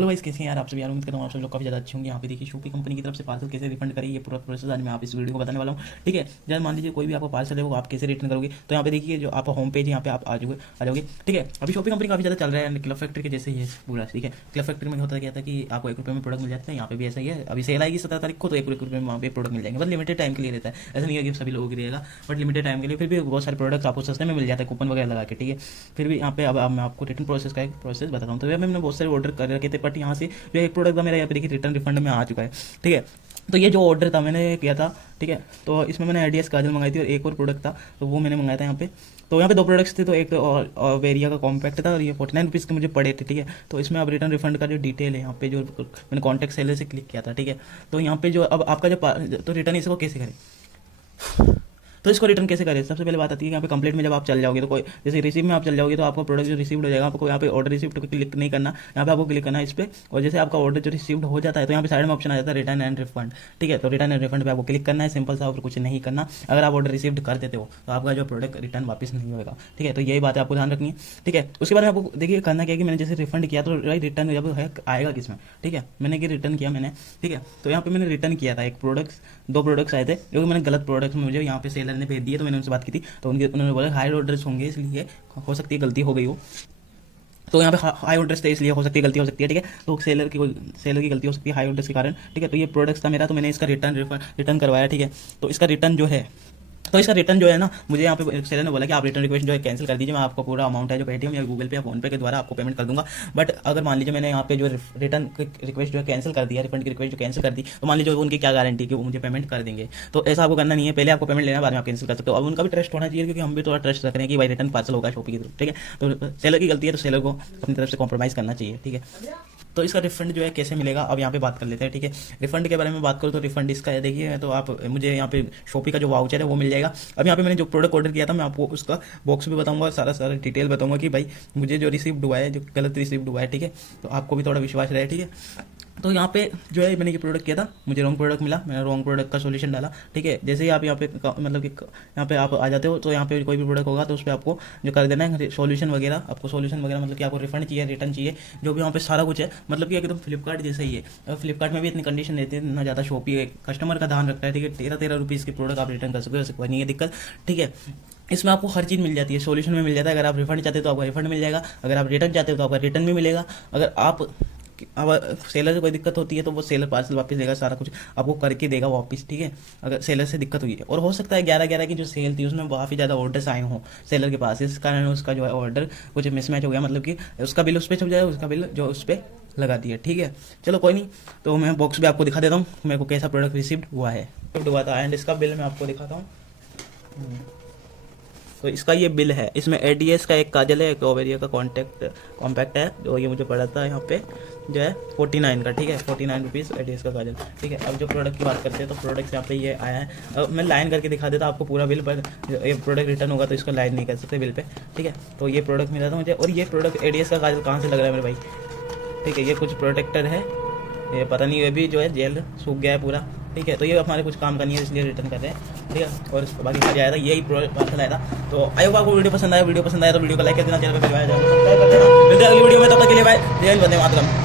Hello guys, कैसे हैं यार आप सब? यार उम्मीद करता हूँ आप सब लोग काफी ज़्यादा अच्छे होंगे। यहाँ पे देखिए शॉपी कंपनी की तरफ से पार्सल कैसे रिफंड करें, ये पूरा प्रोसेस आज मैं आप इस वीडियो को बताने वाला हूँ। ठीक है, जैसे मान लीजिए कोई भी आपको पार्सल है वो आप कैसे रिटर्न करोगे। तो यहाँ पे देखिए जो आप होम पेज यहाँ पे आप आ जाओगे। ठीक है, अभी शॉपी कंपनी काफी ज़्यादा चल रहा है क्लब फैक्ट्री के जैसे ही है पूरा। ठीक है, क्लब फैक्ट्री में होता क्या था कि आपको 1 रुपये में प्रोडक्ट मिल जाता है। यहाँ पे भी ऐसा ही है, अभी सेल आएगी 17 तारीख को, तो 1 रुपये में वहाँ पे प्रोडक्ट मिल जाएंगे। बस लिमिटेड टाइम के लिए रहता है, ऐसा नहीं है कि सभी लोगों के रहेगा, बट लिमिटेड टाइम के लिए। फिर भी बहुत सारे प्रोडक्ट्स आपको सस्ते में मिल जाता है कूपन वगैरह लगा के। ठीक है, फिर भी यहाँ पे अब मैं आपको रिटर्न प्रोसेस का एक प्रोसेस बताता हूँ। तो मैंने बहुत सारे ऑर्डर कर रखे थे, बट यहाँ से जो एक प्रोडक्ट था मेरा यहाँ पे देखिए रिटर्न रिफंड में आ चुका है। ठीक है, तो ये जो ऑर्डर था मैंने किया था। ठीक है, तो इसमें मैंने आइडियाज काजल मंगाई थी और एक और प्रोडक्ट था, तो वो मैंने मंगाया था यहाँ पे। तो यहाँ पे 2 प्रोडक्ट्स थे, तो एक और वेरिया का कॉम्पैक्ट था और ये 49 रुपीज़ के मुझे पड़े थे। ठीक है, तो इसमें अब रिटर्न रिफंड का जो डिटेल है यहाँ पे जो मैंने कॉन्टैक्ट सेलर से क्लिक किया था। ठीक है, तो यहाँ पे जो अब आपका जो तो रिटर्न इसको कैसे करें, तो इसको रिटर्न कैसे करें। सबसे पहले बात आती है कि यहाँ पे कंप्लीट में जब आप चल जाओगे तो कोई जैसे रिसीव में आप चल जाओगे तो आपका प्रोडक्ट जो रिसीव्ड हो जाएगा, आपको यहाँ पे ऑर्डर रिसीव्ड पे क्लिक नहीं करना, यहाँ पे आपको क्लिक करना है इस पर। और जैसे आपका ऑर्डर जो रिसीव्ड हो जाता है तो यहाँ पे साइड में ऑप्शन आ जाता है रिटर्न एंड रिफंड। ठीक है, तो रिटर्न एंड रिफंड पे आपको क्लिक करना है, सिंपल सा, और कुछ नहीं करना। अगर आप ऑर्डर रिसीव्ड कर देते हो तो आपका जो प्रोडक्ट रिटर्न वापस नहीं होगा। ठीक है, तो यही बात है, आपको ध्यान रखनी है। ठीक है, उसके बाद आपको देखिए करना क्या है कि मैंने जैसे रिफंड किया तो रिटर्न जब है आएगा किसमें। ठीक है, मैंने कि रिटर्न किया मैंने। ठीक है, तो यहाँ पे मैंने रिटर्न किया था 2 प्रोडक्ट्स आए थे, क्योंकि मैंने गलत प्रोडक्ट्स मुझे यहाँ पे सेलर ने भेज दिए। तो मैंने उनसे बात की थी, तो उन्होंने बोला हाई ऑर्डर्स होंगे इसलिए हो सकती है गलती हो गई हो। तो यहाँ पे हाई ऑर्डर्स थे इसलिए हो सकती है गलती हो सकती है। ठीक है, तो सेलर की गलती हो सकती है हाई ऑर्डर्स के कारण। ठीक है, तो ये प्रोडक्ट्स था मेरा, तो मैंने इसका रिटर्न करवाया। ठीक है, तो इसका रिटर्न जो है ना, मुझे यहाँ पे सेलर ने बोला कि आप रिटर्न रिक्वेस्ट जो है कैंसिल कर दीजिए, मैं आपको पूरा अमाउंट है जो पेटीएम या गूगल पे या फोन पे के द्वारा आपको पेमेंट कर दूंगा। बट अगर मान लीजिए मैंने यहाँ पे जो रिटर्न रिक्वेस्ट जो है कैंसिल कर दिया, रिफंड की रिक्वेस्ट जो कैंसिल कर दी, तो मान लीजिए उनकी क्या गारंटी कि वो मुझे पेमेंट कर देंगे। तो ऐसा आपको करना नहीं है, पहले आपको पेमेंट लेना, बाद में आप कैंसिल कर सकते हो। अब उनका भी ट्रस्ट होना चाहिए, क्योंकि हम भी थोड़ा ट्रस्ट रख रहे हैं कि भाई रिटर्न पार्सल होगा शॉपी की तरफ। ठीक है, तो सेलर की गलती है तो सेलर को अपनी तरफ से कॉम्प्रोमाइज़ करना चाहिए। ठीक है, तो इसका रिफंड जो है कैसे मिलेगा अब यहाँ पे बात कर लेते हैं। ठीक है, रिफंड के बारे में बात करूँ तो रिफंड इसका है, देखिए, तो आप मुझे यहाँ पे शॉपी का जो वाउचर है वो मिल जाएगा। अब यहाँ पे मैंने जो प्रोडक्ट ऑर्डर किया था मैं आपको उसका बॉक्स भी बताऊंगा, सारा डिटेल बताऊंगा कि भाई मुझे जो रिसीव्ड हुआ है, जो गलत रिसीव्ड हुआ है। ठीक है, तो आपको भी थोड़ा विश्वास रहे। ठीक है, तो यहाँ पे जो है मैंने ये प्रोडक्ट किया था, मुझे रॉन्ग प्रोडक्ट मिला, मैंने रॉन्ग प्रोडक्ट का सोल्यूशन डाला। ठीक है, जैसे ही आप यहाँ पे मतलब कि यहाँ पे आप आ जाते हो तो यहाँ पे कोई भी प्रोडक्ट होगा तो उस पर आपको जो कर देना है सोल्यूशन वगैरह, मतलब कि आपको रिफंड चाहिए, रिटर्न चाहिए, जो भी वहाँ पे सारा कुछ है, मतलब कि एकदम फ्लिपकार्ट जैसा ही है। फ्लिपकार्ट में भी इतनी कंडीशन रहती है ना, ज़्यादा शॉपी है, कस्टमर का ध्यान रखता है। ठीक है, 13 रुपीज़ की प्रोडक्ट आप रिटर्न कर सकते हो, ऐसे कोई नहीं है दिक्कत। ठीक है, इसमें आपको हर चीज़ मिल जाती है, सोल्यूशन में मिल जाता है। अगर आप रिफंड चाहते हो तो आपका रिफंड मिल जाएगा, अगर आप रिटर्न चाहते हो तो आपका रिटर्न भी मिलेगा। अगर आप अब सेलर से कोई दिक्कत होती है तो वो सेलर पार्सल वापस देगा, सारा कुछ आपको करके देगा वापस। ठीक है, अगर सेलर से दिक्कत हुई है, और हो सकता है 11/11 की जो सेल थी उसमें काफ़ी ज़्यादा ऑर्डर्स आए हों सेलर के पास, इस कारण उसका जो है ऑर्डर कुछ मिसमैच हो गया, मतलब कि उसका बिल उस पर छप जाए, उसका बिल जो उस पर लगा दिया। ठीक है, चलो कोई नहीं, तो मैं बॉक्स भी आपको दिखा देता हूँ मेरे को कैसा प्रोडक्ट रिसीव्ड हुआ है, हुआ था, एंड इसका बिल मैं आपको दिखाता हूँ। तो इसका ये बिल है, इसमें एडीएस का एक काजल है, एक ओवेरिया का कॉम्पैक्ट है, जो ये मुझे पड़ा था यहाँ पे जो है 49 का। ठीक है, 49 रुपीज़ एडीएस का काजल। ठीक है, अब जो प्रोडक्ट की बात करते हैं तो प्रोडक्ट यहाँ पे ये आया है। अब मैं लाइन करके दिखा देता आपको पूरा बिल, पर ये प्रोडक्ट रिटर्न होगा तो इसको लाइन नहीं कर सकते बिल पे। ठीक है, तो ये प्रोडक्ट मिला था मुझे, और ये प्रोडक्ट एडीएस का काजल कहाँ से लग रहा है मेरे भाई। ठीक है, ये कुछ प्रोटेक्टर है, ये पता नहीं, ये भी जो है जेल सूख गया है पूरा। ठीक है, तो ये हमारे कुछ काम का नहीं है इसलिए रिटर्न कर रहे हैं। ठीक है, और बाकी मजा आया था, यही पार्सल आया था। तो आई होप आपको वीडियो पसंद आया तो वीडियो को लाइक कर देना, चैनल पर सब्सक्राइब कर देना, मिलते हैं अगली वीडियो में, तब तक के लिए बाय, जय हिंद, वंदे मातरम।